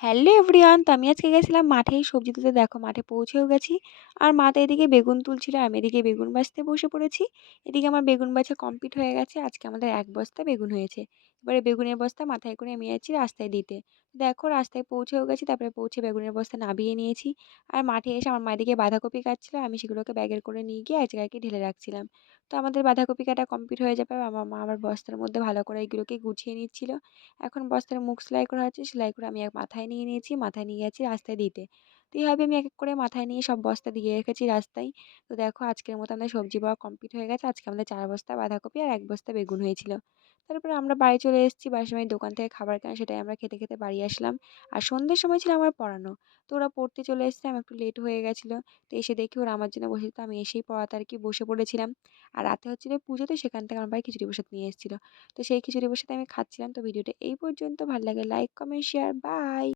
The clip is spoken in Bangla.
হ্যালো এভরিওয়ান, তো আমি আজকে গেছিলাম মাঠে সবজি তুলতে। দেখো মাঠে পৌঁছেও গেছি। আর মা তো এদিকে বেগুন তুলছিল আর আমি এদিকে বেগুন বাছতে বসে পড়েছি। এদিকে আমার বেগুন বাছা কমপ্লিট হয়ে গেছে। আজকে আমাদের এক বস্তা বেগুন হয়েছে। এবারে বেগুনের বস্তা মাথায় করে আমি যাচ্ছি রাস্তায় দিতে। দেখো রাস্তায় পৌঁছেও গেছি, তারপরে পৌঁছে বেগুনের বস্তা নামিয়ে নিয়েছি। আর মাঠে এসে আমার মা এদিকে বাঁধাকপি কাটছিল, আমি সেগুলোকে ব্যাগের করে নিয়ে গিয়ে এক জায়গায় ঢেলে রাখছিলাম। তো আমাদের বাঁধাকপি কাটা কমপ্লিট হয়ে যাবে। আমার মা আবার বস্তার মধ্যে ভালো করে এগুলোকে গুছিয়ে নিচ্ছিল। এখন বস্তার মুখ সেলাই করা হচ্ছে, সেলাই করে আমি এক মাথায় নিয়ে নিয়েছি, মাথায় নিয়ে যাচ্ছি রাস্তায় দিতে। তো এইভাবে আমি এক এক করে মাথায় নিয়ে সব বস্তা দিয়ে রেখেছি রাস্তায়। তো দেখো আজকের মতো আমাদের সবজি পাওয়া কমপ্লিট হয়ে গেছে। আজকে আমাদের 4 বস্তা বাঁধাকপি আর 1 বস্তা বেগুন হয়েছিল। তারপরে আমরা বাড়ি চলে এসেছি। বাড়ির সময় দোকান থেকে খাবার কেনা, সেটাই আমরা খেতে খেতে বাড়ি আসলাম। আর সন্ধ্যের সময় ছিল আমার পড়ানো। তো ওরা পড়তে চলে এসেছে, আমার একটু লেট হয়ে গেছিলো। তো এসে দেখি ওরা আমার জন্য বসে, তো আমি এসেই পড়াতে আর কি বসে পড়েছিলাম। আর রাতে হচ্ছিল পুজো, তো সেখান থেকে আমার ভাই খিচুড়ি প্রসাদ নিয়ে এসেছিলো। তো সেই খিচুড়ি প্রসাদ আমি খাচ্ছিলাম। তো ভিডিওটা এই পর্যন্ত। ভালো লাগে লাইক কমেন্ট শেয়ার, বাই।